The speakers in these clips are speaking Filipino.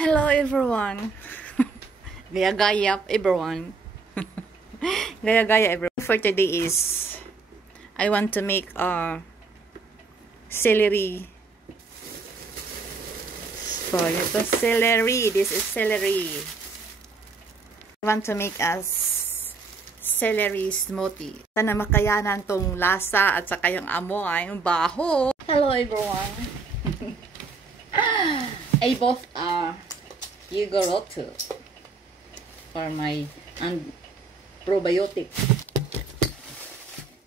Hello everyone. Gaya-gaya everyone. Gaya-gaya everyone. For today is I want to make a celery. So ito celery. This is celery. I want to make a celery smoothie. Sana makayanan tong lasa at saka yung amoy, yung baho. Hello everyone. I bought yogurt for my probiotic.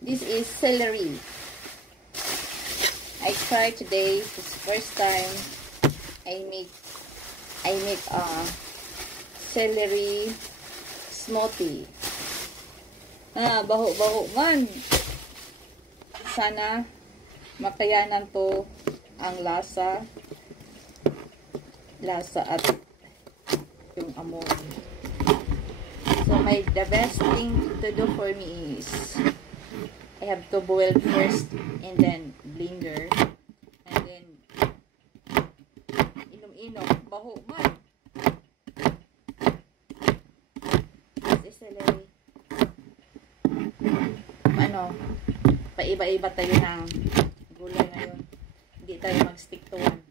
This is celery. I tried today. It's the first time I make a celery smoothie. Baho-baho man. Sana makayanan to ang lasa at yung amoy. So the best thing to do for me is I have to boil first and then blender and then inom-inom. Baho man. This is celery. Paiba-iba tayo ng gulay ngayon. Hindi tayo mag-stick to one.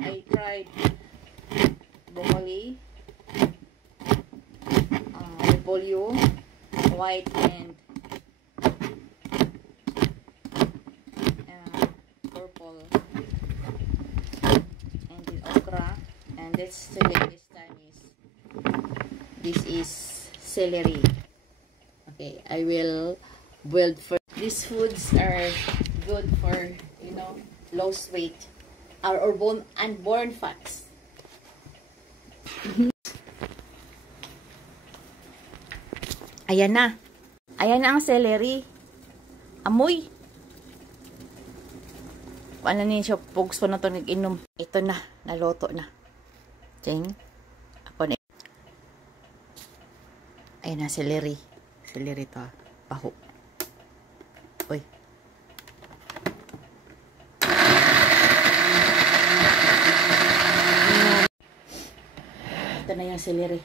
I tried broccoli, repolyo, white and purple, and then okra, and this time is celery. Okay, I will boil for these foods are good for lose weight or unborn fats. Ayan na ang celery. Amoy. Ano niya siya, pugs ko na ito nag-inom. Ito na, naluto na. Ting. Ako na. Ayan na, celery. Celery to. Baho. Uy. Ito na yung celery.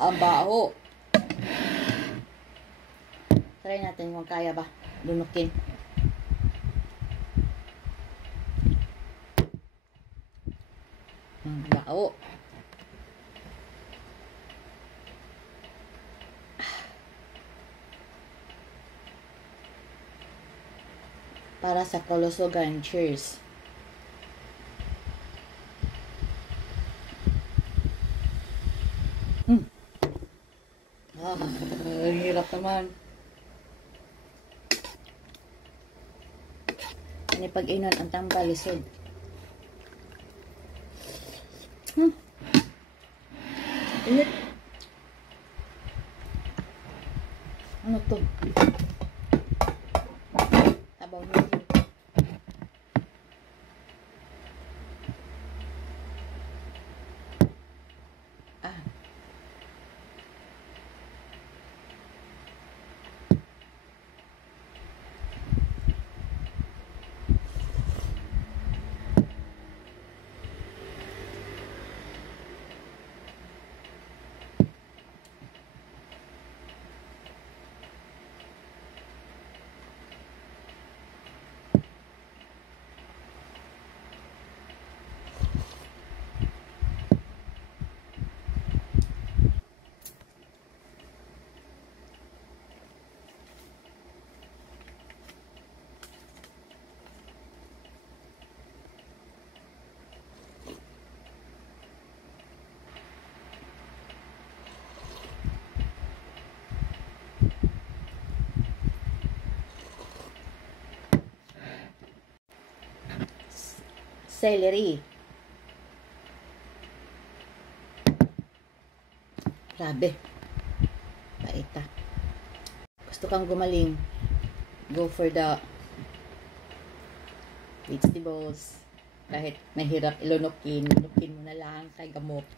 Ang baho. Try natin kung kaya ba. Lunukin. Ang baho. Para sa kalusugan. Cheers. Ang hirap naman. Ano pag-inon ang tambalisod. Init. Ano to? Tabaw mo. Celery. Grabe. Paita. Gusto kang gumaling. Go for the vegetables. Kahit mahirap ilunukin, lunukin mo na lang kay gamot.